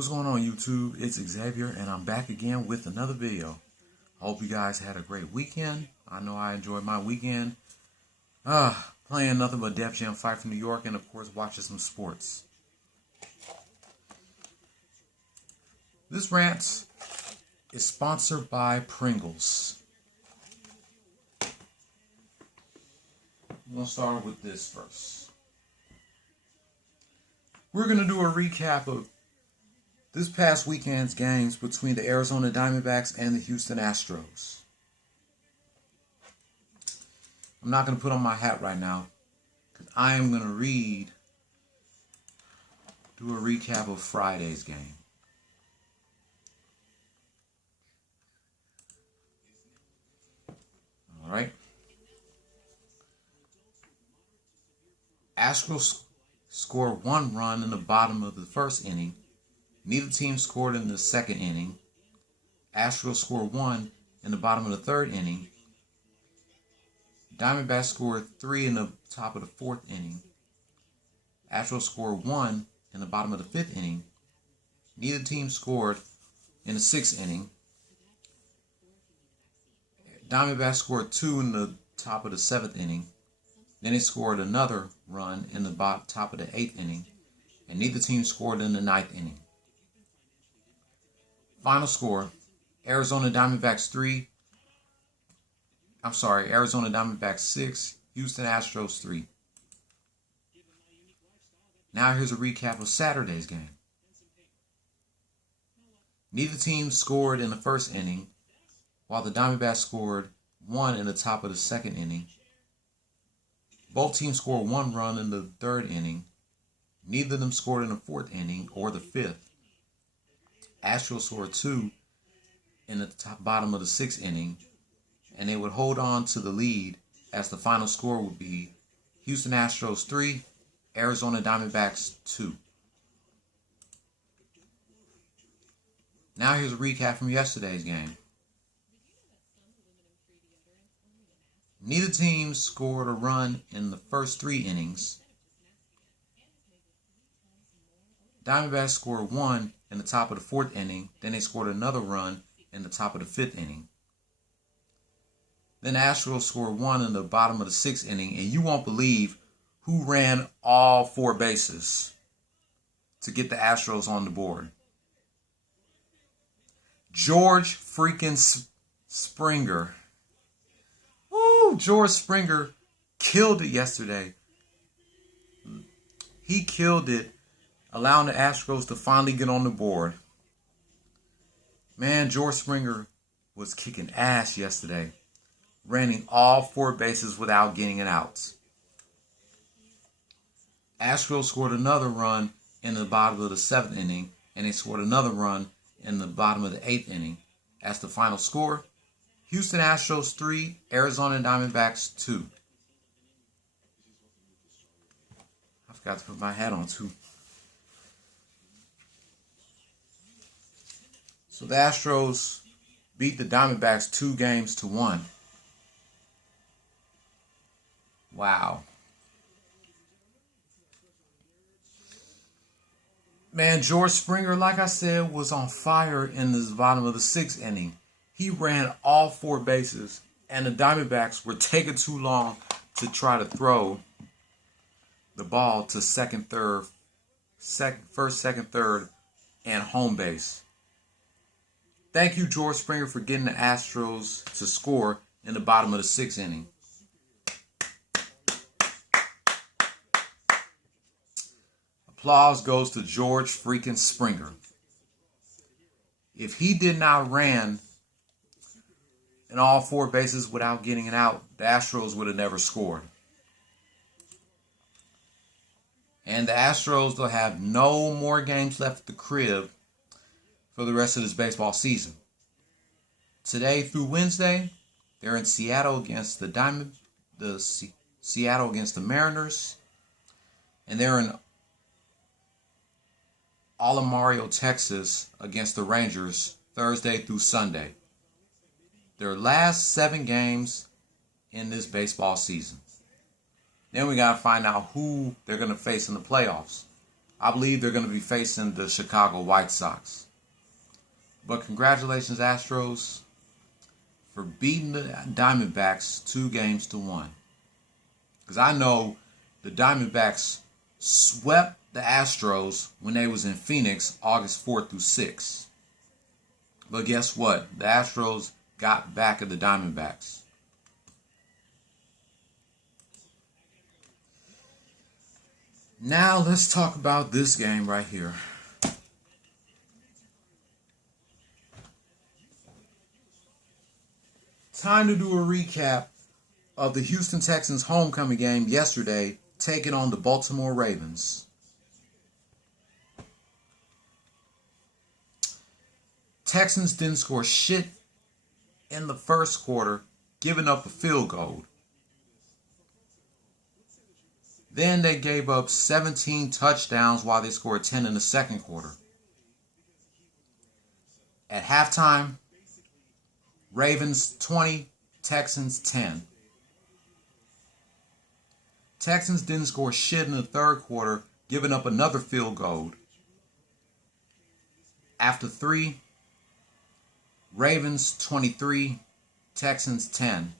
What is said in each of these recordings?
What's going on, YouTube? It's Xavier, and I'm back again with another video. I hope you guys had a great weekend. I know I enjoyed my weekend. Playing nothing but Def Jam Fight for New York, and of course watching some sports. This rant is sponsored by Pringles. I'm going to start with this first. We're going to do a recap of this past weekend's games between the Arizona Diamondbacks and the Houston Astros. I'm not going to put on my hat right now, because I am going to do a recap of Friday's game. All right. Astros scored one run in the bottom of the first inning. Neither team scored in the second inning. Astros scored one in the bottom of the third inning. Diamondbacks scored three in the top of the fourth inning. Astros scored one in the bottom of the fifth inning. Neither team scored in the sixth inning. Diamondbacks scored two in the top of the seventh inning. Then they scored another run in the top of the eighth inning. And neither team scored in the ninth inning. Final score, Arizona Diamondbacks 6, Houston Astros 3. Now here's a recap of Saturday's game. Neither team scored in the first inning, while the Diamondbacks scored one in the top of the second inning. Both teams scored one run in the third inning. Neither of them scored in the fourth inning or the fifth. Astros scored two in the bottom of the sixth inning, and they would hold on to the lead as the final score would be Houston Astros 3, Arizona Diamondbacks 2. Now here's a recap from yesterday's game. Neither team scored a run in the first three innings. Diamondbacks scored one in the top of the fourth inning. Then they scored another run in the top of the fifth inning. Then the Astros scored one in the bottom of the sixth inning. And you won't believe who ran all four bases to get the Astros on the board. George freaking Springer. Woo! George Springer killed it yesterday. He killed it, allowing the Astros to finally get on the board. Man, George Springer was kicking ass yesterday, running all four bases without getting an out. Astros scored another run in the bottom of the seventh inning, and they scored another run in the bottom of the eighth inning. As the final score, Houston Astros 3, Arizona Diamondbacks 2. I forgot to put my hat on too. So the Astros beat the Diamondbacks 2-1. Wow. Man, George Springer, like I said, was on fire in the bottom of the sixth inning. He ran all four bases, and the Diamondbacks were taking too long to try to throw the ball to first, second, third, and home base. Thank you, George Springer, for getting the Astros to score in the bottom of the sixth inning. Applause goes to George freaking Springer. If he did not ran in all four bases without getting it out, the Astros would have never scored. And the Astros will have no more games left at the crib for the rest of this baseball season. Today through Wednesday, they're in Seattle against Seattle against the Mariners, and they're in Baltimore, Texas against the Rangers Thursday through Sunday. Their last 7 games in this baseball season. Then we got to find out who they're going to face in the playoffs. I believe they're going to be facing the Chicago White Sox. But congratulations, Astros, for beating the Diamondbacks 2-1. Because I know the Diamondbacks swept the Astros when they was in Phoenix August 4th through 6th. But guess what? The Astros got back at the Diamondbacks. Now let's talk about this game right here. Time to do a recap of the Houston Texans homecoming game yesterday, taking on the Baltimore Ravens. Texans didn't score shit in the first quarter, giving up a field goal. Then they gave up 17 touchdowns while they scored 10 in the second quarter. At halftime, Ravens 20, Texans 10. Texans didn't score shit in the third quarter, giving up another field goal. After 3, Ravens 23, Texans 10.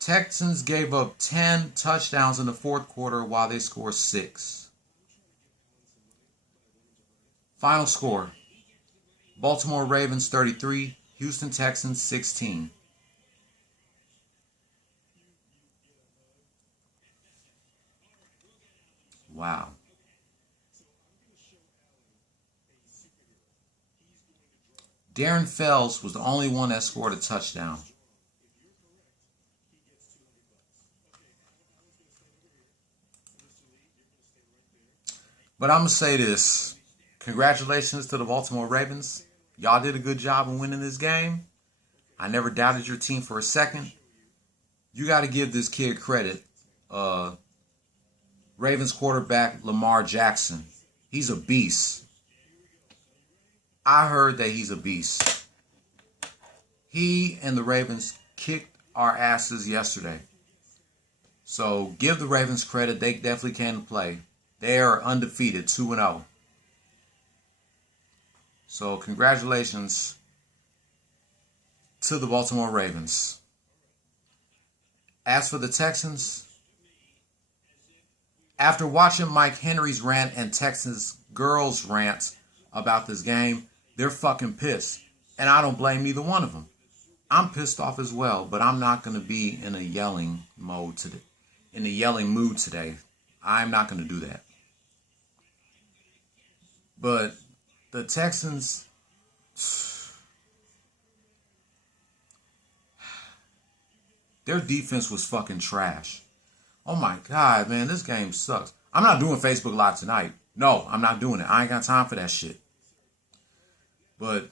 Texans gave up 10 touchdowns in the fourth quarter while they scored 6. Final score: Baltimore Ravens 33, Houston Texans 16. Wow. Darren Fells was the only one that scored a touchdown. But I'm going to say this. Congratulations to the Baltimore Ravens. Y'all did a good job in winning this game. I never doubted your team for a second. You got to give this kid credit. Ravens quarterback Lamar Jackson. He's a beast. I heard that he's a beast. He and the Ravens kicked our asses yesterday. So give the Ravens credit. They definitely came to play. They are undefeated, 2-0. So congratulations to the Baltimore Ravens. As for the Texans, after watching Mike Henry's rant and Texans girls' rants about this game, they're fucking pissed. And I don't blame either one of them. I'm pissed off as well, but I'm not going to be in a yelling mode today. In a yelling mood today. I'm not going to do that. But the Texans, their defense was fucking trash. Oh my God, man, this game sucks. I'm not doing Facebook Live tonight. No, I'm not doing it. I ain't got time for that shit. But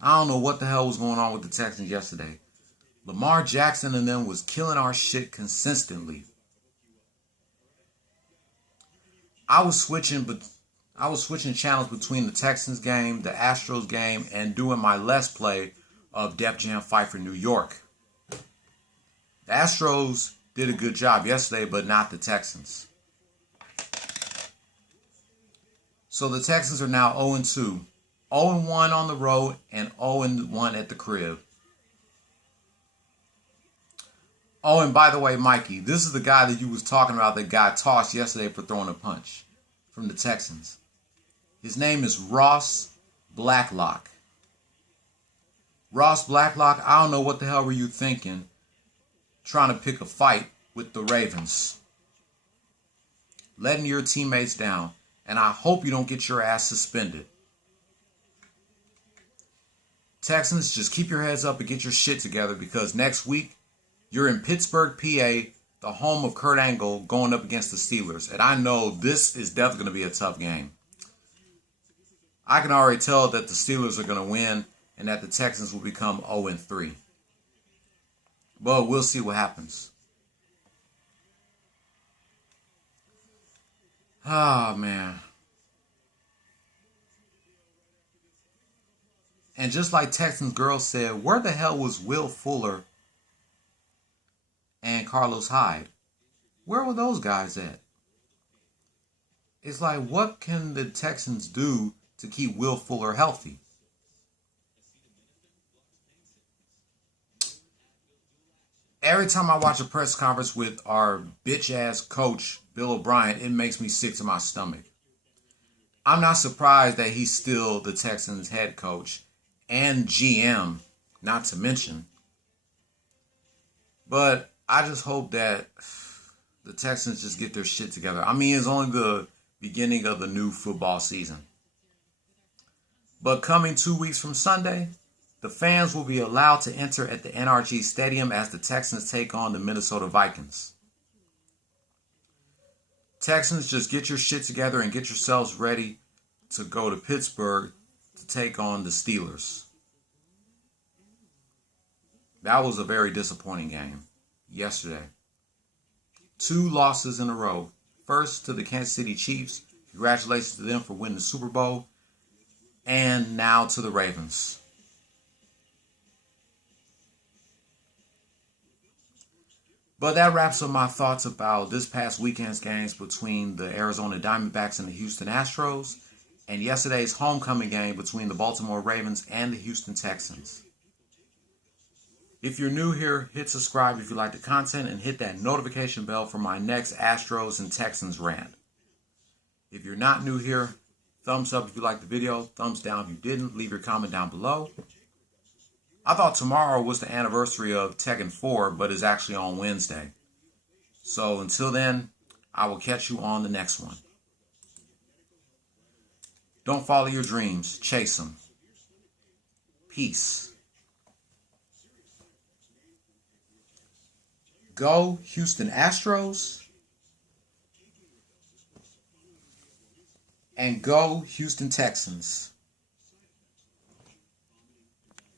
I don't know what the hell was going on with the Texans yesterday. Lamar Jackson and them was killing our shit consistently. I was switching channels between the Texans game, the Astros game, and doing my Let's Play of Def Jam Fight for New York. The Astros did a good job yesterday, but not the Texans. So the Texans are now 0-2. 0-1 on the road and 0-1 at the crib. Oh, and by the way, Mikey, this is the guy that you was talking about that got tossed yesterday for throwing a punch from the Texans. His name is Ross Blacklock. Ross Blacklock, I don't know what the hell were you thinking trying to pick a fight with the Ravens. Letting your teammates down. And I hope you don't get your ass suspended. Texans, just keep your heads up and get your shit together because next week you're in Pittsburgh, PA, the home of Kurt Angle, going up against the Steelers. And I know this is definitely going to be a tough game. I can already tell that the Steelers are going to win and that the Texans will become 0-3. But we'll see what happens. Oh, man. And just like Texans girl said, where the hell was Will Fuller and Carlos Hyde? Where were those guys at? It's like, what can the Texans do to keep Will Fuller healthy? Every time I watch a press conference with our bitch-ass coach, Bill O'Brien, it makes me sick to my stomach. I'm not surprised that he's still the Texans head coach and GM, not to mention. But I just hope that the Texans just get their shit together. I mean, it's only the beginning of the new football season. But coming 2 weeks from Sunday, the fans will be allowed to enter at the NRG Stadium as the Texans take on the Minnesota Vikings. Texans, just get your shit together and get yourselves ready to go to Pittsburgh to take on the Steelers. That was a very disappointing game yesterday. 2 losses in a row. First to the Kansas City Chiefs. Congratulations to them for winning the Super Bowl. And now to the Ravens. But that wraps up my thoughts about this past weekend's games between the Arizona Diamondbacks and the Houston Astros, and yesterday's homecoming game between the Baltimore Ravens and the Houston Texans. If you're new here, hit subscribe if you like the content and hit that notification bell for my next Astros and Texans rant. If you're not new here, thumbs up if you liked the video, thumbs down if you didn't, leave your comment down below. I thought tomorrow was the anniversary of Tekken 4, but it's actually on Wednesday. So until then, I will catch you on the next one. Don't follow your dreams, chase them. Peace. Go Houston Astros. And go Houston Texans.